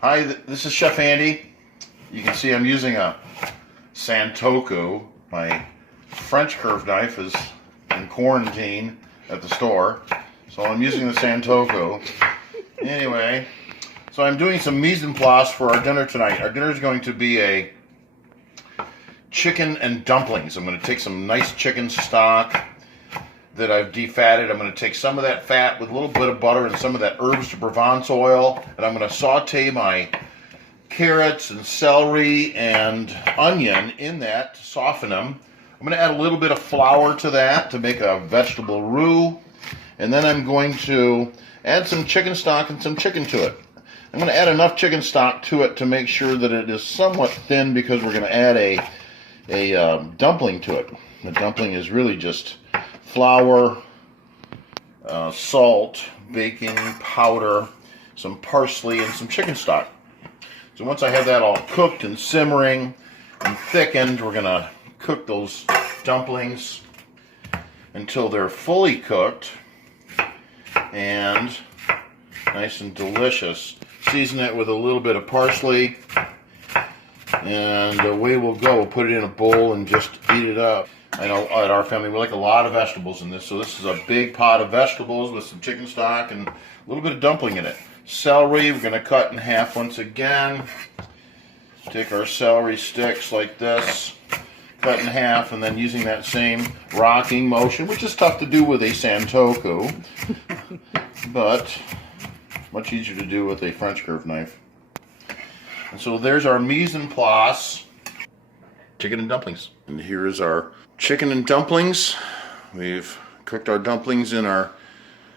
Hi, this is Chef Andy. You can see I'm using a Santoku. My French curved knife is in quarantine at the store, so I'm using the Santoku. Anyway, so I'm doing some mise en place for our dinner tonight. Our dinner is going to be a chicken and dumplings. I'm going to take some nice chicken stock that I've defatted. I'm going to take some of that fat with a little bit of butter and some of that herbs de Provence oil, and I'm going to saute my carrots and celery and onion in that to soften them. I'm going to add a little bit of flour to that to make a vegetable roux, and then I'm going to add some chicken stock and some chicken to it. I'm going to add enough chicken stock to it to make sure that it is somewhat thin, because we're going to add a dumpling to it. The dumpling is really just flour, salt, baking powder, some parsley, and some chicken stock. So once I have that all cooked and simmering and thickened, we're going to cook those dumplings until they're fully cooked and nice and delicious. Season it with a little bit of parsley, and away we'll go. We'll put it in a bowl and just eat it up. I know at our family we like a lot of vegetables in this, so this is a big pot of vegetables with some chicken stock and a little bit of dumpling in it. Celery, we're going to cut in half once again. Take our celery sticks like this, cut in half, and then using that same rocking motion, which is tough to do with a Santoku, but much easier to do with a French curved knife. And so there's our mise en place, chicken and dumplings. And here is our chicken and dumplings. We've cooked our dumplings in our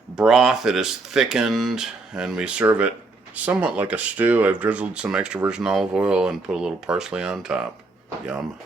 broth. It is thickened, and we serve it somewhat like a stew. I've drizzled some extra virgin olive oil and put a little parsley on top. Yum.